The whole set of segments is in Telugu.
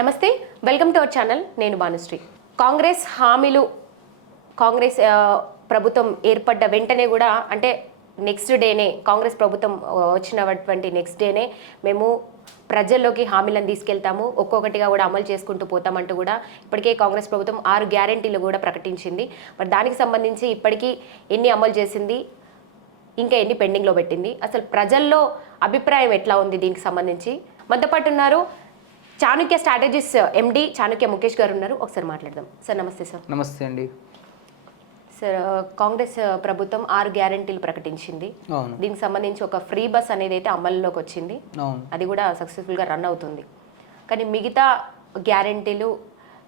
నమస్తే, వెల్కమ్ టు అవర్ ఛానల్. నేను భానుశ్రీ. కాంగ్రెస్ ప్రభుత్వం ఏర్పడ్డ వెంటనే కూడా అంటే నెక్స్ట్ డేనే కాంగ్రెస్ ప్రభుత్వం వచ్చినటువంటి నెక్స్ట్ డేనే మేము ప్రజల్లోకి హామీలను తీసుకెళ్తాము, ఒక్కొక్కటిగా కూడా అమలు చేసుకుంటూ పోతామంటూ కూడా ఇప్పటికే కాంగ్రెస్ ప్రభుత్వం 6 గ్యారెంటీలు కూడా ప్రకటించింది. మరి దానికి సంబంధించి ఇప్పటికీ ఎన్ని అమలు చేసింది, ఇంకా ఎన్ని పెండింగ్లో పెట్టింది, అసలు ప్రజల్లో అభిప్రాయం ఎట్లా ఉంది దీనికి సంబంధించి మనతో పాటు ఉన్నారు చాణక్య స్ట్రాటజీస్ ఎండి చాణక్య ముఖేష్ గారు ఉన్నారు. ఒకసారి మాట్లాడదాం. సార్ నమస్తే. సార్ నమస్తే అండి. సార్, కాంగ్రెస్ ప్రభుత్వం 6 గ్యారెంటీలు ప్రకటించింది. దీనికి సంబంధించి ఒక ఫ్రీ బస్ అనేది అయితే అమల్లోకి వచ్చింది, అది కూడా సక్సెస్ఫుల్గా రన్ అవుతుంది. కానీ మిగతా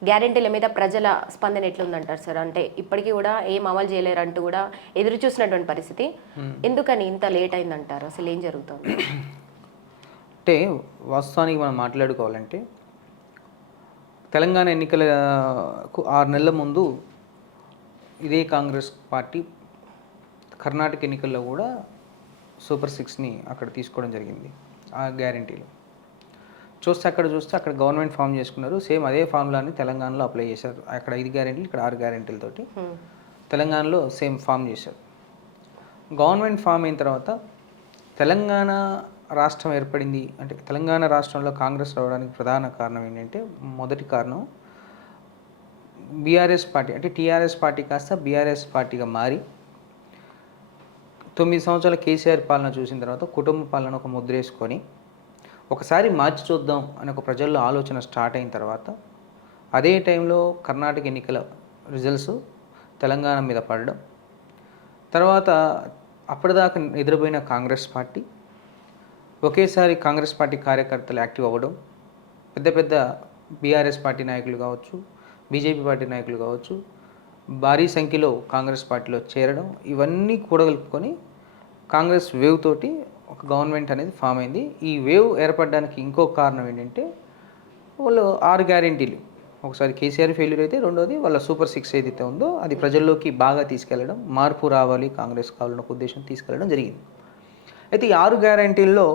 గ్యారెంటీల మీద ప్రజల స్పందన ఎట్లుందంటారు సార్? అంటే ఇప్పటికీ కూడా ఏం అమలు చేయలేరు అంటూ కూడా ఎదురు చూసినటువంటి పరిస్థితి. ఎందుకని ఇంత లేట్ అయిందంటారు? అసలు ఏం జరుగుతుంది? అంటే వాస్తవానికి మనం మాట్లాడుకోవాలంటే తెలంగాణ ఎన్నికలకు 6 నెలల ముందు ఇదే కాంగ్రెస్ పార్టీ కర్ణాటక ఎన్నికల్లో కూడా సూపర్ 6ని అక్కడ తీసుకోవడం జరిగింది. ఆ గ్యారెంటీలు చూస్తే అక్కడ గవర్నమెంట్ ఫామ్ చేసుకున్నారు. సేమ్ అదే ఫార్ములాని తెలంగాణలో అప్లై చేశారు. అక్కడ 5 గ్యారెంటీలు, ఇక్కడ 6 గ్యారెంటీలతోటి తెలంగాణలో సేమ్ ఫామ్ చేశారు. గవర్నమెంట్ ఫామ్ అయిన తర్వాత తెలంగాణ రాష్ట్రం ఏర్పడింది. అంటే తెలంగాణ రాష్ట్రంలో కాంగ్రెస్ రావడానికి ప్రధాన కారణం ఏంటంటే, మొదటి కారణం బీఆర్ఎస్ పార్టీ అంటే టీఆర్ఎస్ పార్టీ కాస్త బీఆర్ఎస్ పార్టీగా మారి 9 సంవత్సరాల కేసీఆర్ పాలన చూసిన తర్వాత కుటుంబ పాలన ఒక ముద్ర వేసుకొని ఒకసారి మార్చి చూద్దాం అనే ఒక ప్రజల్లో ఆలోచన స్టార్ట్ అయిన తర్వాత అదే టైంలో కర్ణాటక ఎన్నికల రిజల్ట్స్ తెలంగాణ మీద పడడం, తర్వాత అప్పటిదాకా నిద్రపోయిన కాంగ్రెస్ పార్టీ ఒకేసారి కాంగ్రెస్ పార్టీ కార్యకర్తలు యాక్టివ్ అవ్వడం, పెద్ద పెద్ద బీఆర్ఎస్ పార్టీ నాయకులు కావచ్చు, బీజేపీ పార్టీ నాయకులు కావచ్చు భారీ సంఖ్యలో కాంగ్రెస్ పార్టీలో చేరడం, ఇవన్నీ కూడగలుపుకొని కాంగ్రెస్ వేవ్ తోటి ఒక గవర్నమెంట్ అనేది ఫామ్ అయింది. ఈ వేవ్ ఏర్పడడానికి ఇంకో కారణం ఏంటంటే, వాళ్ళు 6 గ్యారెంటీలు, ఒకసారి కేసీఆర్ ఫెయిల్యూర్ అయితే రెండోది వాళ్ళ సూపర్ 6 ఏదైతే ఉందో అది ప్రజల్లోకి బాగా తీసుకెళ్లడం, మార్పు రావాలి, కాంగ్రెస్ కావాలన్న ఉద్దేశం తీసుకెళ్లడం జరిగింది. అయితే ఈ 6 గ్యారెంటీల్లో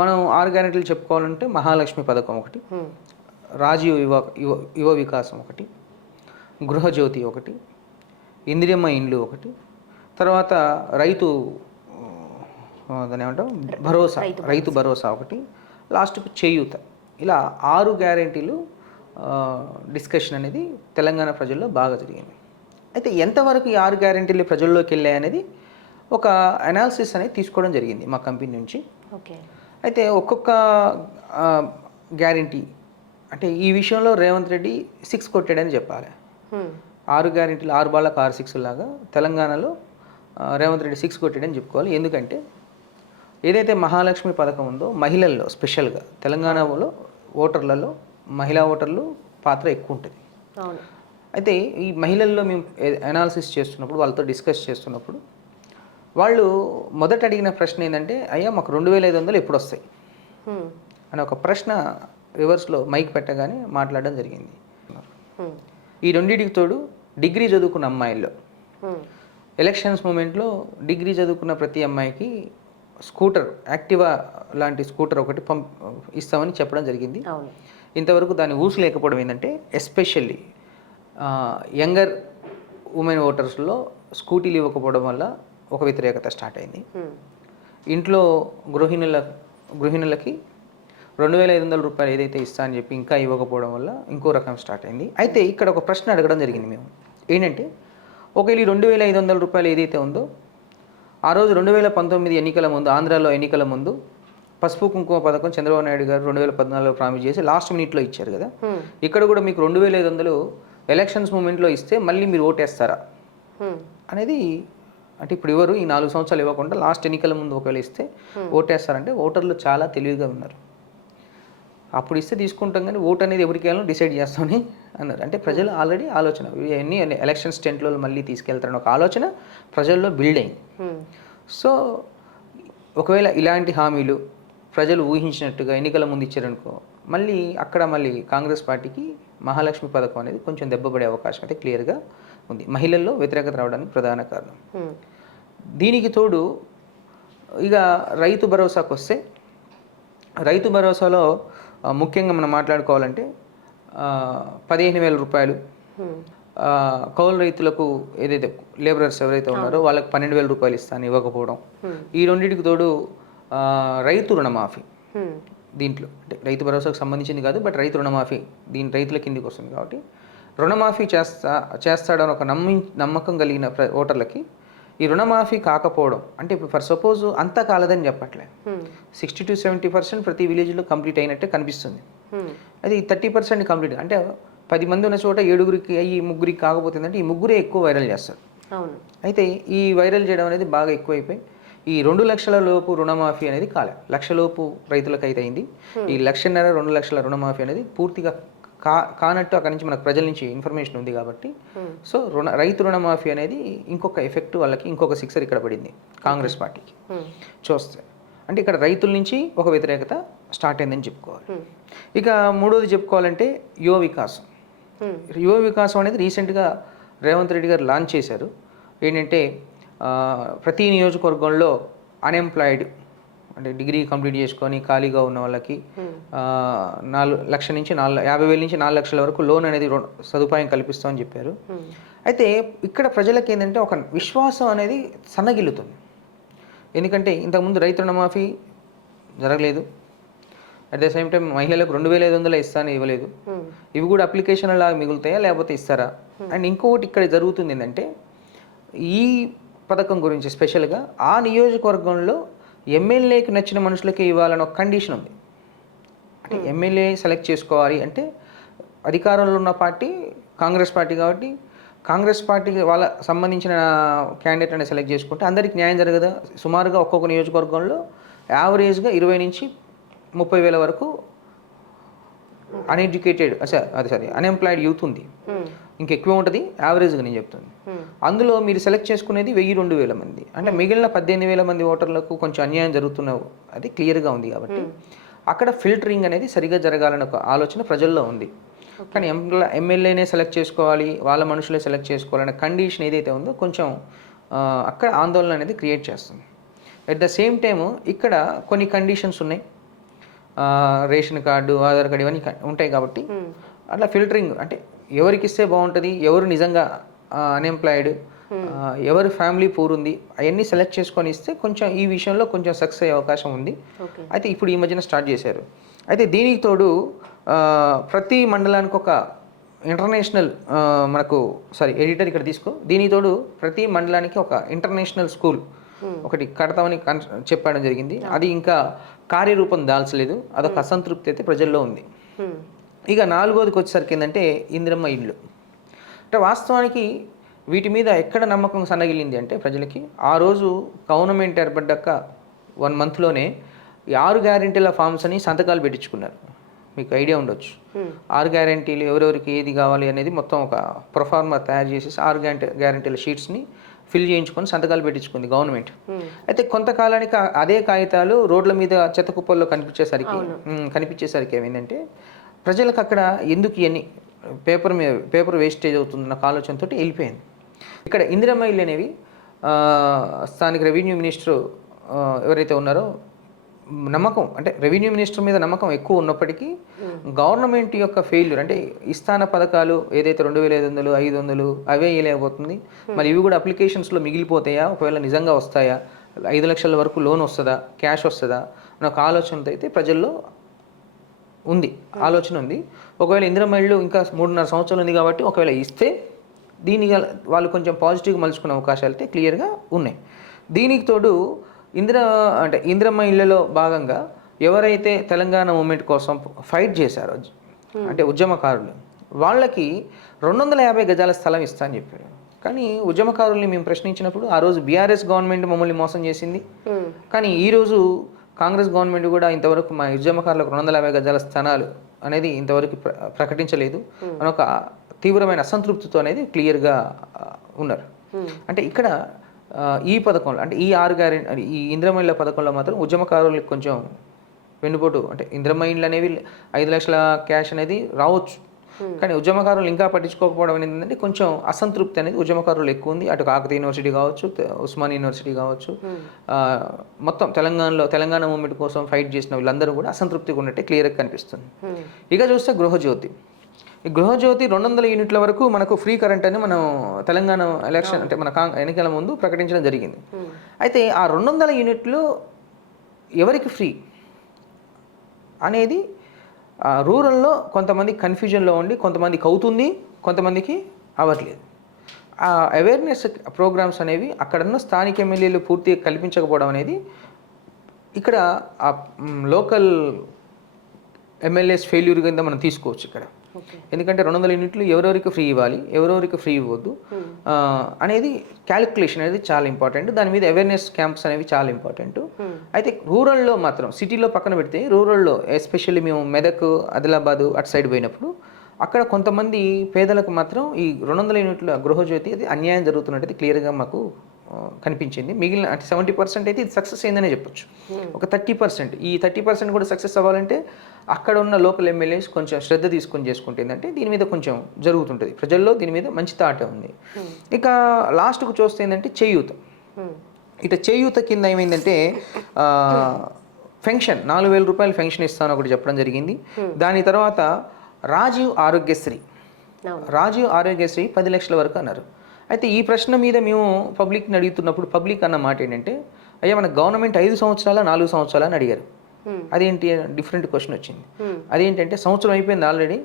మనం 6 గ్యారెంటీలు చెప్పుకోవాలంటే మహాలక్ష్మి పథకం ఒకటి, రాజీవ్ యువ వికాసం ఒకటి, గృహజ్యోతి ఒకటి, ఇందిరమ్మ ఇండ్లు ఒకటి, తర్వాత రైతు భరోసా ఒకటి, లాస్ట్కు చేయూత. ఇలా 6 గ్యారెంటీలు డిస్కషన్ అనేది తెలంగాణ ప్రజల్లో బాగా జరిగింది. అయితే ఎంతవరకు ఈ 6 గ్యారెంటీలు ప్రజల్లోకి వెళ్ళాయి అనేది ఒక అనాలిసిస్ అనేది తీసుకోవడం జరిగింది మా కంపెనీ నుంచి. అయితే ఒక్కొక్క గ్యారెంటీ అంటే ఈ విషయంలో రేవంత్ రెడ్డి 6 కొట్టాడని చెప్పాలి. 6 గ్యారెంటీలు 6 బాళ్ళకు 6 6 లాగా తెలంగాణలో రేవంత్ రెడ్డి 6 కొట్టాడని చెప్పుకోవాలి. ఎందుకంటే ఏదైతే మహాలక్ష్మి పథకం ఉందో మహిళల్లో స్పెషల్గా తెలంగాణలో ఓటర్లలో మహిళా ఓటర్లు పాత్ర ఎక్కువ ఉంటుంది. అయితే ఈ మహిళల్లో మేము అనాలిసిస్ చేస్తున్నప్పుడు, వాళ్ళతో డిస్కస్ చేస్తున్నప్పుడు వాళ్ళు మొదట అడిగిన ప్రశ్న ఏంటంటే, అయ్యా మాకు 2500 ఎప్పుడు వస్తాయి అని ఒక ప్రశ్న రివర్స్లో మైక్ పెట్టగానే మాట్లాడడం జరిగింది. ఈ రెండింటికి తోడు డిగ్రీ చదువుకున్న అమ్మాయిల్లో ఎలక్షన్స్ మూమెంట్లో డిగ్రీ చదువుకున్న ప్రతి అమ్మాయికి స్కూటర్, యాక్టివా లాంటి స్కూటర్ ఒకటి ఇస్తామని చెప్పడం జరిగింది. ఇంతవరకు దాని ఊసు లేకపోవడం ఏంటంటే, ఎస్పెషల్లీ యంగర్ ఉమెన్ ఓటర్స్లో స్కూటీలు ఇవ్వకపోవడం వల్ల ఒక వ్యతిరేకత స్టార్ట్ అయింది. ఇంట్లో గృహిణులకి 2500 రూపాయలు ఏదైతే ఇస్తా అని చెప్పి ఇంకా ఇవ్వకపోవడం వల్ల ఇంకో రకం స్టార్ట్ అయింది. అయితే ఇక్కడ ఒక ప్రశ్న అడగడం జరిగింది మేము, ఏంటంటే ఒకవేళ ఈ 2500 రూపాయలు ఏదైతే ఉందో ఆ రోజు 2019 ఎన్నికల ముందు, ఆంధ్రాలో ఎన్నికల ముందు పసుపు కుంకుమ పథకం చంద్రబాబు నాయుడు గారు 2014లో ప్రామిస్ చేసి లాస్ట్ మినిట్లో ఇచ్చారు కదా, ఇక్కడ కూడా మీకు 2500 ఎలక్షన్స్ మూమెంట్లో ఇస్తే మళ్ళీ మీరు ఓటేస్తారా అనేది. అంటే ఇప్పుడు ఎవరు ఈ 4 సంవత్సరాలు ఇవ్వకుండా లాస్ట్ ఎన్నికల ముందు ఒకవేళ ఇస్తే ఓటేస్తారంటే ఓటర్లు చాలా తెలివిగా ఉన్నారు. అప్పుడు ఇస్తే తీసుకుంటాం కానీ ఓటు అనేది ఎవరికి వెళ్ళాలో డిసైడ్ చేస్తామని అన్నారు. అంటే ప్రజలు ఆల్రెడీ ఆలోచన ఎన్ని ఎలక్షన్స్ టెంట్లో మళ్ళీ తీసుకెళ్తారని ఒక ఆలోచన ప్రజల్లో బిల్డ్ అయింది. సో ఒకవేళ ఇలాంటి హామీలు ప్రజలు ఊహించినట్టుగా ఎన్నికల ముందు ఇచ్చారనుకో, మళ్ళీ కాంగ్రెస్ పార్టీకి మహాలక్ష్మి పథకం అనేది కొంచెం దెబ్బపడే అవకాశం అయితే క్లియర్గా ఉంది. మహిళల్లో వ్యతిరేకత రావడానికి ప్రధాన కారణం. దీనికి తోడు ఇక రైతు భరోసాకు వస్తే, రైతు భరోసాలో ముఖ్యంగా మనం మాట్లాడుకోవాలంటే 15,000 రూపాయలు, కౌలు రైతులకు ఏదైతే లేబరర్స్ ఎవరైతే ఉన్నారో వాళ్ళకి 12,000 రూపాయలు ఇస్తాను ఇవ్వకపోవడం, ఈ రెండింటికి తోడు రైతు రుణమాఫీ, దీంట్లో అంటే రైతు భరోసాకు సంబంధించింది కాదు, బట్ రైతు రుణమాఫీ దీని రైతుల కిందికి వస్తుంది కాబట్టి రుణమాఫీ చేస్తాడని ఒక నమ్మకం కలిగిన ఓటర్లకి ఈ రుణమాఫీ కాకపోవడం, అంటే ఇప్పుడు ఫర్ సపోజ్ అంతా కాలేదని చెప్పట్లే, 60 to 70% ప్రతి విలేజ్లో కంప్లీట్ అయినట్టే కనిపిస్తుంది. అది 30% కంప్లీట్ అంటే 10 మంది ఉన్న చోట 7గురికి అయ్యి 3గురికి కాకపోతుందంటే ఈ 3గురే ఎక్కువ వైరల్ చేస్తారు. అయితే ఈ వైరల్ చేయడం అనేది బాగా ఎక్కువైపోయి ఈ 2 లక్షల లోపు రుణమాఫీ అనేది కాలే, 1 లక్ష లోపు రైతులకు అయితే అయింది. ఈ 1,50,000 2 లక్షల రుణమాఫీ అనేది పూర్తిగా కానట్టు అక్కడి నుంచి మనకు ప్రజల నుంచి ఇన్ఫర్మేషన్ ఉంది కాబట్టి సో రైతు రుణమాఫీ అనేది ఇంకొక ఎఫెక్ట్ వాళ్ళకి, ఇంకొక సిక్సర్ ఇక్కడ పడింది కాంగ్రెస్ పార్టీకి చూస్తే. అంటే ఇక్కడ రైతుల నుంచి ఒక వ్యతిరేకత స్టార్ట్ అయిందని చెప్పుకోవాలి. ఇక మూడోది చెప్పుకోవాలంటే యువ వికాసం. యువ వికాసం అనేది రీసెంట్గా రేవంత్ రెడ్డి గారు లాంచ్ చేశారు. ఏంటంటే ప్రతి నియోజకవర్గంలో అన్ఎంప్లాయిడ్ అంటే డిగ్రీ కంప్లీట్ చేసుకొని ఖాళీగా ఉన్న వాళ్ళకి 4 లక్షల నుంచి 50,000 నుంచి 4 లక్షల వరకు లోన్ అనేది సదుపాయం కల్పిస్తామని చెప్పారు. అయితే ఇక్కడ ప్రజలకి ఏంటంటే ఒక విశ్వాసం అనేది సన్నగిల్లుతుంది. ఎందుకంటే ఇంతకుముందు రైతు రుణమాఫీ జరగలేదు, అట్ ద సేమ్ టైం మహిళలకు 2,500 ఇస్తాను ఇవ్వలేదు, ఇవి కూడా అప్లికేషన్ లాగా మిగులుతాయా లేకపోతే ఇస్తారా. అండ్ ఇంకొకటి ఇక్కడ జరుగుతుంది ఏంటంటే ఈ పథకం గురించి స్పెషల్గా ఆ నియోజకవర్గంలో ఎమ్మెల్యేకి నచ్చిన మనుషులకే ఇవ్వాలని ఒక కండిషన్ ఉంది. అంటే ఎమ్మెల్యే సెలెక్ట్ చేసుకోవాలి అంటే అధికారంలో ఉన్న పార్టీ కాంగ్రెస్ పార్టీ కాబట్టి కాంగ్రెస్ పార్టీకి వాళ్ళ సంబంధించిన క్యాండిడేట్ అనేది సెలెక్ట్ చేసుకుంటే అందరికి న్యాయం జరగదా. సుమారుగా ఒక్కొక్క నియోజకవర్గంలో యావరేజ్గా 20 నుంచి 30,000 వరకు అన్ఎడ్యుకేటెడ్ అన్ఎంప్లాయిడ్ యూత్ ఉంది. ఇంకెక్కువ ఉంటుంది యావరేజ్గా నేను చెప్తుంది. అందులో మీరు సెలెక్ట్ చేసుకునేది 1,000-2,000 మంది, అంటే మిగిలిన 18,000 మంది ఓటర్లకు కొంచెం అన్యాయం జరుగుతున్న అది క్లియర్గా ఉంది. కాబట్టి అక్కడ ఫిల్టరింగ్ అనేది సరిగా జరగాలని ఒక ఆలోచన ప్రజల్లో ఉంది. కానీ ఎమ్మెల్యేనే సెలెక్ట్ చేసుకోవాలి, వాళ్ళ మనుషులే సెలెక్ట్ చేసుకోవాలనే కండిషన్ ఏదైతే ఉందో కొంచెం అక్కడ ఆందోళన అనేది క్రియేట్ చేస్తుంది. అట్ ద సేమ్ టైము ఇక్కడ కొన్ని కండిషన్స్ ఉన్నాయి, రేషన్ కార్డు, ఆధార్ కార్డు ఇవన్నీ ఉంటాయి కాబట్టి అట్లా ఫిల్టరింగ్ అంటే ఎవరికి ఇస్తే బాగుంటుంది, ఎవరు నిజంగా అన్ఎంప్లాయిడ్, ఎవరు ఫ్యామిలీ పూర్ ఉంది, అవన్నీ సెలెక్ట్ చేసుకొని ఇస్తే కొంచెం ఈ విషయంలో కొంచెం సక్సెస్ అయ్యే అవకాశం ఉంది. అయితే ఇప్పుడు ఈ మధ్యన స్టార్ట్ చేశారు. అయితే దీనికి తోడు ప్రతి మండలానికి ఒక ఇంటర్నేషనల్ ఎడిటర్ ఇక్కడ తీసుకో, దీనికి తోడు ప్రతి మండలానికి ఒక ఇంటర్నేషనల్ స్కూల్ ఒకటి కడతామని చెప్పడం జరిగింది. అది ఇంకా కార్యరూపం దాల్చలేదు, అదొక అసంతృప్తి అయితే ప్రజల్లో ఉంది. ఇక 4వదికి వచ్చేసరికి ఏంటంటే ఇందిరమ్మ ఇళ్ళు. అంటే వాస్తవానికి వీటి మీద ఎక్కడ నమ్మకం సన్నగిలింది అంటే ప్రజలకి ఆ రోజు గవర్నమెంట్ ఏర్పడ్డాక 1 మంత్లోనే 6 గ్యారెంటీల ఫామ్స్ అని సంతకాలు పెట్టించుకున్నారు. మీకు ఐడియా ఉండొచ్చు. 6 గ్యారెంటీలు ఎవరెవరికి ఏది కావాలి అనేది మొత్తం ఒక ప్రొఫార్మా తయారు చేసేసి 6 గ్యారెంటీల షీట్స్ని ఫిల్ చేయించుకొని సంతకాలు పెట్టించుకుంది గవర్నమెంట్. అయితే కొంతకాలానికి అదే కాగితాలు రోడ్ల మీద చెత్త కుప్పల్లో కనిపించేసరికి ఏమైందంటే ప్రజలకు అక్కడ ఎందుకు ఇవన్నీ పేపర్ వేస్టేజ్ అవుతుందన్న ఆలోచనతో వెళ్ళిపోయింది. ఇక్కడ ఇందిరమ్మ ఇళ్ళు అనేవి స్థానిక రెవెన్యూ మినిస్టర్ ఎవరైతే ఉన్నారో నమ్మకం, అంటే రెవెన్యూ మినిస్టర్ మీద నమ్మకం ఎక్కువ ఉన్నప్పటికీ గవర్నమెంట్ యొక్క ఫెయిల్యూర్ అంటే ఇస్తాన పథకాలు ఏదైతే 2,500, 500 అవే వేయలేకపోతుంది. మరి ఇవి కూడా అప్లికేషన్స్లో మిగిలిపోతాయా, ఒకవేళ నిజంగా వస్తాయా, 5 లక్షల వరకు లోన్ వస్తుందా, క్యాష్ వస్తుందా అన్న ఒక ఆలోచనతో అయితే ప్రజల్లో ఆలోచన ఉంది. ఒకవేళ ఇందిరమ్మ ఇళ్ళు ఇంకా 3.5 సంవత్సరాలు ఉంది కాబట్టి ఒకవేళ ఇస్తే దీనికి వాళ్ళు కొంచెం పాజిటివ్గా మలుచుకునే అవకాశాలు అయితే క్లియర్గా ఉన్నాయి. దీనికి తోడు ఇందిరమ్మ ఇళ్లలో భాగంగా ఎవరైతే తెలంగాణ మూమెంట్ కోసం ఫైట్ చేశారో అంటే ఉద్యమకారులు, వాళ్ళకి 250 గజాల స్థలం ఇస్తా అని చెప్పారు. కానీ ఉద్యమకారుల్ని మేము ప్రశ్నించినప్పుడు ఆ రోజు బీఆర్ఎస్ గవర్నమెంట్ మమ్మల్ని మోసం చేసింది, కానీ ఈరోజు కాంగ్రెస్ గవర్నమెంట్ కూడా ఇంతవరకు మా ఉద్యమకారులకు 250 గజాల స్థానాలు అనేది ఇంతవరకు ప్రకటించలేదు అని ఒక తీవ్రమైన అసంతృప్తితో అనేది క్లియర్గా ఉన్నారు. అంటే ఇక్కడ ఈ పథకంలో అంటే ఈ 6 గ్యారెంటీ ఈ ఇందిరమ్మ ఇళ్ళ పథకంలో మాత్రం ఉద్యమకారులకు కొంచెం వెన్నుపోటు, అంటే ఇందిరమ్మ ఇళ్ళు అనేవి 5 లక్షల క్యాష్ అనేది రావచ్చు, కానీ ఉద్యమకారులు ఇంకా పట్టించుకోకపోవడం అనేది ఏంటంటే కొంచెం అసంతృప్తి అనేది ఉద్యమకారులు ఎక్కువ ఉంది. అటు కాకతీయ యూనివర్సిటీ కావచ్చు, ఉస్మానియా యూనివర్సిటీ కావచ్చు, మొత్తం తెలంగాణ మూవ్మెంట్ కోసం ఫైట్ చేసిన వీళ్ళందరూ కూడా అసంతృప్తిగా ఉన్నట్టే క్లియర్గా కనిపిస్తుంది. ఇక చూస్తే గృహజ్యోతి. ఈ గృహజ్యోతి 200 యూనిట్ల వరకు మనకు ఫ్రీ కరెంట్ అని మనం తెలంగాణ ఎలక్షన్ అంటే మన ఎన్నికల ముందు ప్రకటించడం జరిగింది. అయితే ఆ 200 యూనిట్లు ఎవరికి ఫ్రీ అనేది రూరల్లో కొంతమంది కన్ఫ్యూజన్లో ఉండి కొంతమందికి అవుతుంది, కొంతమందికి అవ్వట్లేదు. ఆ అవేర్నెస్ ప్రోగ్రామ్స్ అనేవి అక్కడున్న స్థానిక ఎమ్మెల్యేలు పూర్తిగా కల్పించకపోవడం అనేది ఇక్కడ ఆ లోకల్ ఎమ్మెల్యేస్ ఫెయిల్యూర్ కింద మనం తీసుకోవచ్చు ఇక్కడ. ఎందుకంటే 200 యూనిట్లు ఎవరెవరికి ఫ్రీ ఇవ్వాలి, ఎవరెవరికి ఫ్రీ ఇవ్వద్దు అనేది క్యాలిక్యులేషన్ అనేది చాలా ఇంపార్టెంట్. దాని మీద అవేర్నెస్ క్యాంప్స్ అనేవి చాలా ఇంపార్టెంట్. అయితే రూరల్లో మాత్రం సిటీలో పక్కన పెడితే రూరల్లో ఎస్పెషల్లీ మేము మెదక్, ఆదిలాబాద్ అటు సైడ్ పోయినప్పుడు అక్కడ కొంతమంది పేదలకు మాత్రం ఈ 200 యూనిట్ల గృహజ్యోతి అది అన్యాయం జరుగుతున్నట్టు క్లియర్గా మాకు కనిపించింది. మిగిలిన అంటే 70% అయితే ఇది సక్సెస్ అయిందనే చెప్పొచ్చు. ఒక 30%, ఈ 30% కూడా సక్సెస్ అవ్వాలంటే అక్కడ ఉన్న లోకల్ ఎమ్మెల్యేస్ కొంచెం శ్రద్ధ తీసుకొని చేసుకుంటే ఏంటంటే దీని మీద కొంచెం జరుగుతుంటుంది. ప్రజల్లో దీని మీద మంచి తాట ఉంది. ఇక లాస్ట్కు చూస్తే ఏంటంటే చేయూత. ఇట చేయూత కింద ఏమైందంటే పెన్షన్ 4,000 రూపాయలు పెన్షన్ ఇస్తాను ఒకటి చెప్పడం జరిగింది. దాని తర్వాత రాజీవ్ ఆరోగ్యశ్రీ 10 లక్షల వరకు అన్నారు. అయితే ఈ ప్రశ్న మీద మేము పబ్లిక్ని అడుగుతున్నప్పుడు పబ్లిక్ అన్న మాట ఏంటంటే అయ్యా మన గవర్నమెంట్ 5 సంవత్సరాల 4 సంవత్సరాలు అని అడిగారు. అదేంటి డిఫరెంట్ క్వశ్చన్ వచ్చింది. అదేంటంటే సంవత్సరం అయిపోయింది ఆల్రెడీ,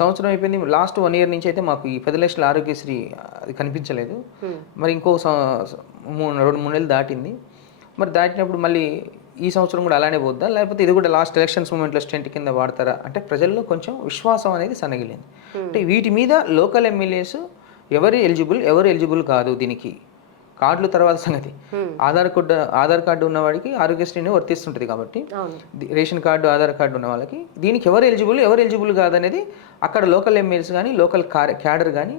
సంవత్సరం అయిపోయింది. లాస్ట్ 1 ఇయర్ నుంచి అయితే మాకు ఈ 10 లక్షల ఆరోగ్యశ్రీ అది కనిపించలేదు. మరి ఇంకో 2-3 నెలలు దాటింది. మరి దాటినప్పుడు మళ్ళీ ఈ సంవత్సరం కూడా అలానే పోద్దా, లేకపోతే ఇది కూడా లాస్ట్ ఎలక్షన్స్ మూమెంట్లో స్టెంట్ కింద వాడతారా అంటే ప్రజల్లో కొంచెం విశ్వాసం అనేది సన్నగిలింది. అంటే వీటి మీద లోకల్ ఎమ్మెల్యేస్ ఎవరు ఎలిజిబుల్ కాదు, దీనికి కార్డులు తర్వాత సంగతి. ఆధార్ కార్డు ఉన్నవాడికి ఆరోగ్యశ్రీని వర్తిస్తుంటుంది కాబట్టి రేషన్ కార్డు, ఆధార్ కార్డు ఉన్న వాళ్ళకి దీనికి ఎవరు ఎలిజిబుల్ కాదనేది అక్కడ లోకల్ ఎమ్మెల్యేస్ కానీ లోకల్ క్యాడర్ కానీ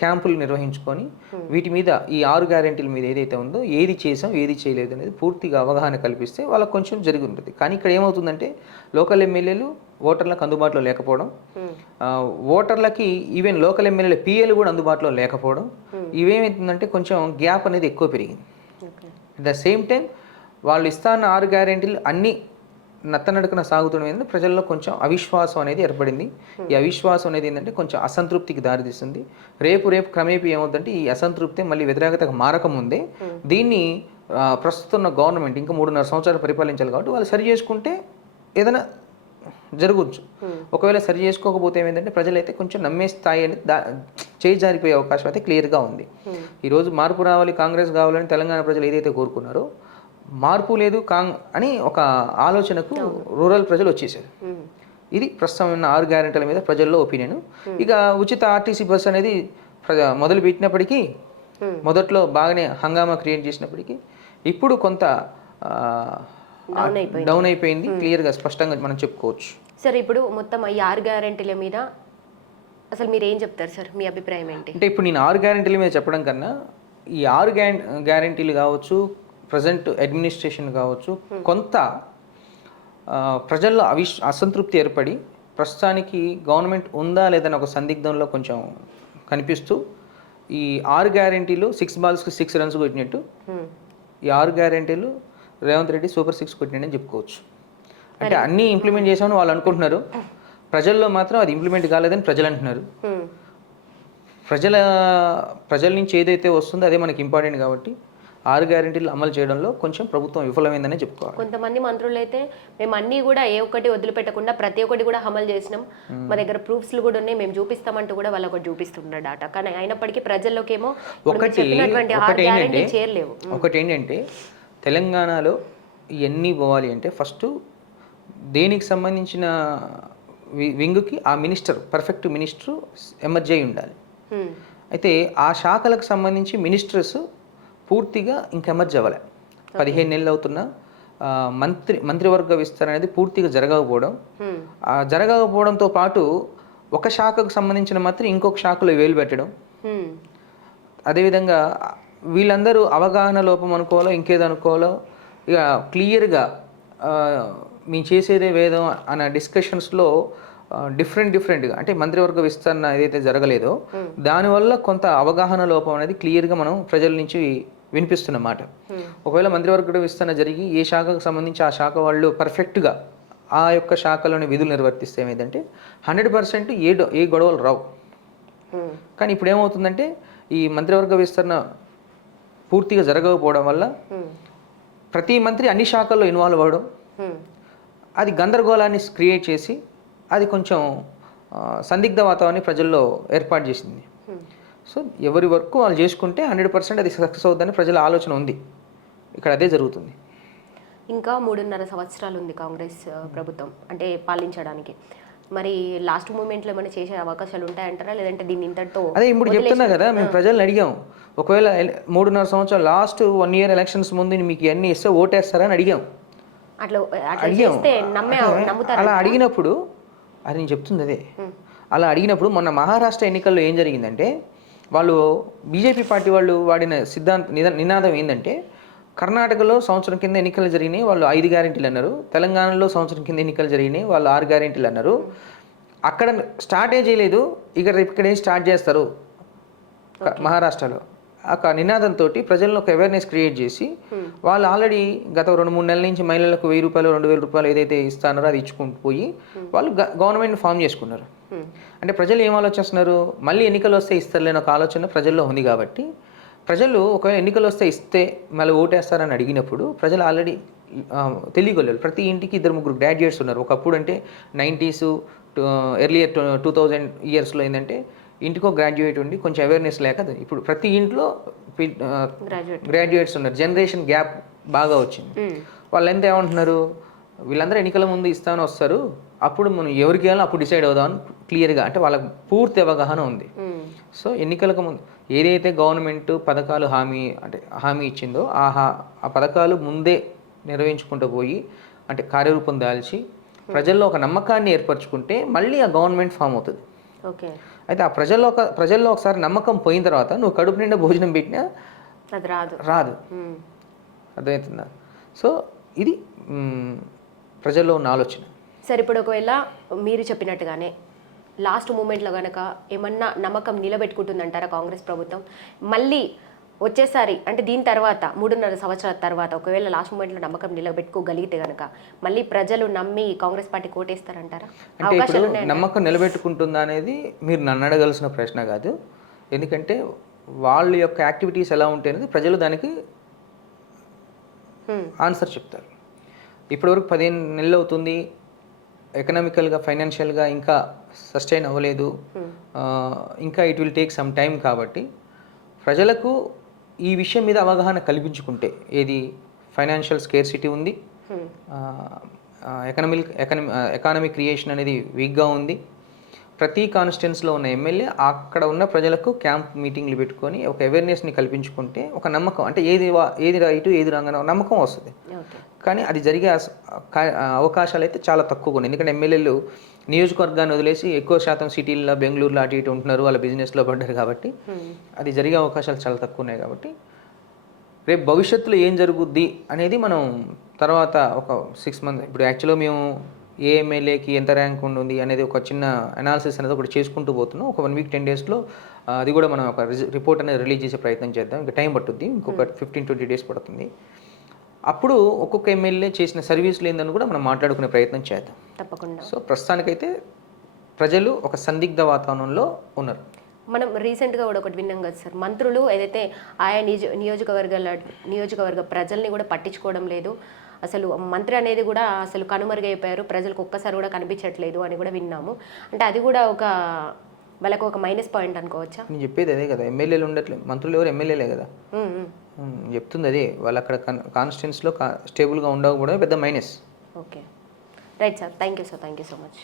క్యాంపులు నిర్వహించుకొని వీటి మీద ఈ 6 గ్యారెంటీల మీద ఏదైతే ఉందో ఏది చేసాం ఏది చేయలేదు అనేది పూర్తిగా అవగాహన కల్పిస్తే వాళ్ళకి కొంచెం జరిగి ఉంటుంది. కానీ ఇక్కడ ఏమవుతుందంటే లోకల్ ఎమ్మెల్యేలు ఓటర్లకు అందుబాటులో లేకపోవడం, ఓటర్లకి ఈవెన్ లోకల్ ఎమ్మెల్యేల పిఏలు కూడా అందుబాటులో లేకపోవడం, ఇవేమవుతుందంటే కొంచెం గ్యాప్ అనేది ఎక్కువ పెరిగింది. అట్ ద సేమ్ టైం వాళ్ళు ఇస్తాన్న 6 గ్యారెంటీలు అన్నీ నత్తనడకన సాగుతుండడం ఏంటంటే ప్రజల్లో కొంచెం అవిశ్వాసం అనేది ఏర్పడింది. ఈ అవిశ్వాసం అనేది ఏంటంటే కొంచెం అసంతృప్తికి దారితీస్తుంది. రేపు క్రమేపీ ఏమవుతుందంటే ఈ అసంతృప్తి మళ్ళీ వ్యతిరేకతకు మారకముందే దీన్ని ప్రస్తుతం గవర్నమెంట్ ఇంకా 3.5 సంవత్సరాలు పరిపాలించాలి కాబట్టి వాళ్ళు సరి చేసుకుంటే ఏదైనా జరగవచ్చు. ఒకవేళ సరి చేసుకోకపోతే ఏమైందంటే ప్రజలైతే కొంచెం నమ్మే స్థాయి అనేది చేయి జారిపోయే అవకాశం అయితే క్లియర్గా ఉంది. ఈరోజు మార్పు రావాలి, కాంగ్రెస్ కావాలని తెలంగాణ ప్రజలు ఏదైతే కోరుకున్నారో మార్పు లేదు అని ఒక ఆలోచనకు రూరల్ ప్రజలు వచ్చేసారు. ఇది ప్రస్తుతం ఉన్న 6 గ్యారెంటీల మీద ప్రజల్లో ఒపీనియన్. ఇక ఉచిత ఆర్టీసీ బస్ అనేది మొదలు పెట్టినప్పటికీ మొదట్లో బాగానే హంగామా క్రియేట్ చేసినప్పటికీ ఇప్పుడు కొంత డౌన్ అయిపోయింది. క్లియర్గా స్పష్టంగా మనం చెప్పుకోవచ్చు. సార్ ఇప్పుడు మొత్తం ఈ 6 గ్యారెంటీల మీద అసలు మీరు ఏం చెప్తారు సార్, మీ అభిప్రాయం ఏంటి? అంటే ఇప్పుడు నేను 6 గ్యారెంటీల మీద చెప్పడం కన్నా ఈ 6 గ్యారెంటీలు కావచ్చు, ప్రజెంట్ అడ్మినిస్ట్రేషన్ కావచ్చు, కొంత ప్రజల్లో అసంతృప్తి ఏర్పడి ప్రస్తుతానికి గవర్నమెంట్ ఉందా లేదని ఒక సందిగ్ధంలో కొంచెం కనిపిస్తూ ఈ 6 గ్యారెంటీలు 6 బాల్స్కి 6 రన్స్ కొట్టినట్టు ఈ 6 గ్యారెంటీలు రేవంత్ రెడ్డి సూపర్ 6 కొట్టినట్టు అని చెప్పుకోవచ్చు. అంటే అన్నీ ఇంప్లిమెంట్ చేసామని వాళ్ళు అనుకుంటున్నారు, ప్రజల్లో మాత్రం అది ఇంప్లిమెంట్ కాలేదని ప్రజలు అంటున్నారు. ప్రజల నుంచి ఏదైతే వస్తుందో అదే మనకి ఇంపార్టెంట్ కాబట్టి 6 గ్యారెంటీలు అమలు చేయడంలో కొంచెం ప్రభుత్వం విఫలమైందనే చెప్పుకోవాలి. కొంతమంది మంత్రులు అయితే మేము అన్నీ కూడా ఏ ఒక్కటి వదిలిపెట్టకుండా ప్రతి ఒక్కటి కూడా అమలు చేసినాం, మా దగ్గర ప్రూఫ్స్లు కూడా ఉన్నాయి, మేము చూపిస్తామంటూ కూడా వాళ్ళు ఒకటి చూపిస్తున్నారు డాటా. కానీ అయినప్పటికీ ప్రజల్లోకి ఏమో చేరలేవు. ఒకటి ఏంటంటే తెలంగాణలో ఇవన్నీ పోవాలి అంటే ఫస్ట్ దేనికి సంబంధించిన వింగ్కి ఆ మినిస్టర్ పర్ఫెక్ట్ మినిస్టర్ ఎమర్జ్ అయి ఉండాలి. అయితే ఆ శాఖలకు సంబంధించి మినిస్టర్స్ పూర్తిగా ఇంకా ఎమర్జ్ అవ్వాలి. 15 నెలలు అవుతున్న మంత్రివర్గ విస్తరణ అనేది పూర్తిగా జరగకపోవడంతో పాటు ఒక శాఖకు సంబంధించిన మాత్రం ఇంకొక శాఖలో వేలు పెట్టడం, అదేవిధంగా వీళ్ళందరూ అవగాహన లోపం అనుకోవాలో ఇంకేదో అనుకోవాలో ఇక క్లియర్గా మేము చేసేదే వేదం అన్న డిస్కషన్స్లో డిఫరెంట్గా అంటే మంత్రివర్గ విస్తరణ ఏదైతే జరగలేదో దానివల్ల కొంత అవగాహన లోపం అనేది క్లియర్గా మనం ప్రజల నుంచి వినిపిస్తున్నమాట. ఒకవేళ మంత్రివర్గ విస్తరణ జరిగి ఏ శాఖకు సంబంధించి ఆ శాఖ వాళ్ళు పర్ఫెక్ట్గా ఆ యొక్క శాఖలోని విధులు నిర్వర్తిస్తే ఏమైందంటే 100% ఏ గొడవలు రావు. కానీ ఇప్పుడు ఏమవుతుందంటే ఈ మంత్రివర్గ విస్తరణ పూర్తిగా జరగకపోవడం వల్ల ప్రతి మంత్రి అన్ని శాఖల్లో ఇన్వాల్వ్ అవ్వడం, అది గందరగోళాన్ని క్రియేట్ చేసి అది కొంచెం సందిగ్ధ వాతావరణాన్ని ప్రజల్లో ఏర్పాటు చేసింది. సో ఎవరి వర్క్ వాళ్ళు చేసుకుంటే 100% అది సక్సెస్ అవుతుందని ప్రజల ఆలోచన ఉంది. ఇక్కడ అదే జరుగుతుంది. ఇంకా 3.5 సంవత్సరాలు ఉంది కాంగ్రెస్ ప్రభుత్వం అంటే పాలించడానికి. మరి లాస్ట్ మూమెంట్లో ఏమైనా చేసే అవకాశాలు ఉంటాయంటారా, లేదంటే దీన్ని ఇంతటితో? అదే ఇప్పుడు చెప్తున్నా కదా, మేము ప్రజల్ని అడిగాం, ఒకవేళ 3.5 సంవత్సరాలు లాస్ట్ 1 year ఎలక్షన్స్ ముందు మీకు ఇవన్నీ ఇస్తే ఓటేస్తారని అడిగాం. అలా అడిగినప్పుడు అది నేను చెప్తుంది అదే. అలా అడిగినప్పుడు మొన్న మహారాష్ట్ర ఎన్నికల్లో ఏం జరిగిందంటే, వాళ్ళు బీజేపీ పార్టీ వాళ్ళు వాడిన నినాదం ఏంటంటే, కర్ణాటకలో సంవత్సరం కింద ఎన్నికలు జరిగినాయి, వాళ్ళు 5 గ్యారెంటీలు అన్నారు. తెలంగాణలో సంవత్సరం కింద ఎన్నికలు జరిగినాయి, వాళ్ళు 6 గ్యారెంటీలు అన్నారు. అక్కడ స్టార్టే చేయలేదు, ఇక్కడే స్టార్ట్ చేస్తారు మహారాష్ట్రలో. ఆ నినాదంతో ప్రజల్లో ఒక అవేర్నెస్ క్రియేట్ చేసి వాళ్ళు ఆల్రెడీ గత 2-3 నెలల నుంచి మహిళలకు 1000 రూపాయలు 2000 రూపాయలు ఏదైతే ఇస్తారో అది ఇచ్చుకుంటూ పోయి వాళ్ళు గవర్నమెంట్ ఫామ్ చేసుకున్నారు. అంటే ప్రజలు ఏం ఆలోచిస్తున్నారు, మళ్ళీ ఎన్నికలు వస్తే ఇస్తారులేని ఒక ఆలోచన ప్రజల్లో ఉంది. కాబట్టి ప్రజలు ఒకవేళ ఎన్నికలు వస్తే ఇస్తే మళ్ళీ ఓటేస్తారని అడిగినప్పుడు ప్రజలు ఆల్రెడీ తెలియగలరు. ప్రతి ఇంటికి 2-3 గ్రాడ్యుయేట్స్ ఉన్నారు. ఒకప్పుడు అంటే 90s ఎర్లియర్ 2000 ఇయర్స్లో ఏంటంటే ఇంటికో గ్రాడ్యుయేట్ ఉండి కొంచెం అవేర్నెస్ లేక ఇప్పుడు ప్రతి ఇంట్లో గ్రాడ్యుయేట్స్ ఉన్నారు. జనరేషన్ గ్యాప్ బాగా వచ్చింది. వాళ్ళు ఎంత ఏమంటున్నారు, వీళ్ళందరూ ఎన్నికల ముందు ఇస్తామని వస్తారు, అప్పుడు మనం ఎవరికి వెళ్ళాలో అప్పుడు డిసైడ్ అవుదామని క్లియర్గా, అంటే వాళ్ళకి పూర్తి అవగాహన ఉంది. సో ఎన్నికలకు ముందు ఏదైతే గవర్నమెంట్ పథకాలు హామీ ఇచ్చిందో ఆ పథకాలు ముందే నిర్వహించుకుంటూ పోయి అంటే కార్యరూపం దాల్చి ప్రజల్లో ఒక నమ్మకాన్ని ఏర్పరచుకుంటే మళ్ళీ ఆ గవర్నమెంట్ ఫామ్ అవుతుంది. ఓకే. అయితే ఆ ప్రజల్లో ఒకసారి నమ్మకం పోయిన తర్వాత నువ్వు కడుపు నిండా భోజనం పెట్టినా అది రాదు. అర్థమవుతుందా? సో ఇది ప్రజల్లో ఉన్న ఆలోచన. సరే, ఇప్పుడు ఒకవేళ మీరు చెప్పినట్టుగానే లాస్ట్ మూమెంట్లో కనుక ఏమన్నా నమ్మకం నిలబెట్టుకుంటుందంటారా కాంగ్రెస్ ప్రభుత్వం? మళ్ళీ వచ్చేసారి అంటే దీని తర్వాత 3.5 సంవత్సరాల తర్వాత ఒకవేళ లాస్ట్ మూమెంట్లో నమ్మకం నిలబెట్టుకోగలిగితే కనుక మళ్ళీ ప్రజలు నమ్మి కాంగ్రెస్ పార్టీ కోటేస్తారంటారా? అంటే ఇప్పుడు నమ్మకం నిలబెట్టుకుంటుందా అనేది మీరు నన్ను అడగాల్సిన ప్రశ్న కాదు. ఎందుకంటే వాళ్ళ యొక్క యాక్టివిటీస్ ఎలా ఉంటాయి అనేది ప్రజలు దానికి ఆన్సర్ చెప్తారు. ఇప్పటివరకు 15 నెలలు అవుతుంది, ఎకనామికల్గా ఫైనాన్షియల్గా ఇంకా సస్టైన్ అవ్వలేదు, ఇంకా it will take some time. కాబట్టి ప్రజలకు ఈ విషయం మీద అవగాహన ఏది ఫైనాన్షియల్ స్కేర్సిటీ ఉంది, ఎకానమిక్ క్రియేషన్ అనేది వీక్గా ఉంది. ప్రతి కాన్స్టిట్యున్సీలో ఉన్న ఎమ్మెల్యే అక్కడ ఉన్న ప్రజలకు క్యాంప్ మీటింగ్లు పెట్టుకొని ఒక అవేర్నెస్ని కల్పించుకుంటే ఒక నమ్మకం, అంటే ఏది రైటు ఏది రాంగ్ నమ్మకం వస్తుంది. కానీ అది జరిగే అవకాశాలు అయితే చాలా తక్కువగా ఉన్నాయి. ఎందుకంటే ఎమ్మెల్యేలు నియోజకవర్గాన్ని వదిలేసి ఎక్కువ శాతం సిటీల్లో బెంగళూరులో అటు ఇటు ఉంటున్నారు, వాళ్ళ బిజినెస్లో పడ్డారు. కాబట్టి అది జరిగే అవకాశాలు చాలా తక్కువ ఉన్నాయి. కాబట్టి రేపు భవిష్యత్తులో ఏం జరుగుద్ది అనేది మనం తర్వాత ఒక 6 months, ఇప్పుడు యాక్చువల్గా మేము ఏ ఎమ్మెల్యేకి ఎంత ర్యాంక్ ఉంటుంది అనేది ఒక చిన్న అనాలిసిస్ అనేది ఒకటి చేసుకుంటూ పోతున్నాం. ఒక 1 week 10 daysలో అది కూడా మనం ఒక రిపోర్ట్ అనేది రిలీజ్ చేసే ప్రయత్నం చేద్దాం. ఇంకా టైం పట్టుద్ది, ఇంకొక 15-20 days పడుతుంది. అప్పుడు ఒక్కొక్క ఎమ్మెల్యే చేసిన సర్వీసులు ఏందని కూడా మనం మాట్లాడుకునే ప్రయత్నం చేద్దాం తప్పకుండా. సో ప్రస్తుతానికైతే ప్రజలు ఒక సందిగ్ధ వాతావరణంలో ఉన్నారు. మనం రీసెంట్గా కూడా ఒకటి విన్నాం కదా సార్, మంత్రులు ఏదైతే ఆయా నియోజకవర్గ ప్రజల్ని కూడా పట్టించుకోవడం లేదు, అసలు మంత్రి అనేది కూడా అసలు కనుమరుగైపోయారు, ప్రజలకు ఒక్కసారి కూడా కనిపించట్లేదు అని కూడా విన్నాము. అంటే అది కూడా వాళ్ళకు ఒక మైనస్ పాయింట్ అనుకోవచ్చా? నేను చెప్పేది అదే కదా, ఎమ్మెల్యేలు ఉండట్లేదు, మంత్రులు ఎవరు ఎమ్మెల్యేలే కదా చెప్తుంది. అదే వాళ్ళు అక్కడ కాన్స్టిట్యున్సీలో స్టేబుల్గా ఉండకపోవడమే పెద్ద minus. Okay, right sir, thank you so much.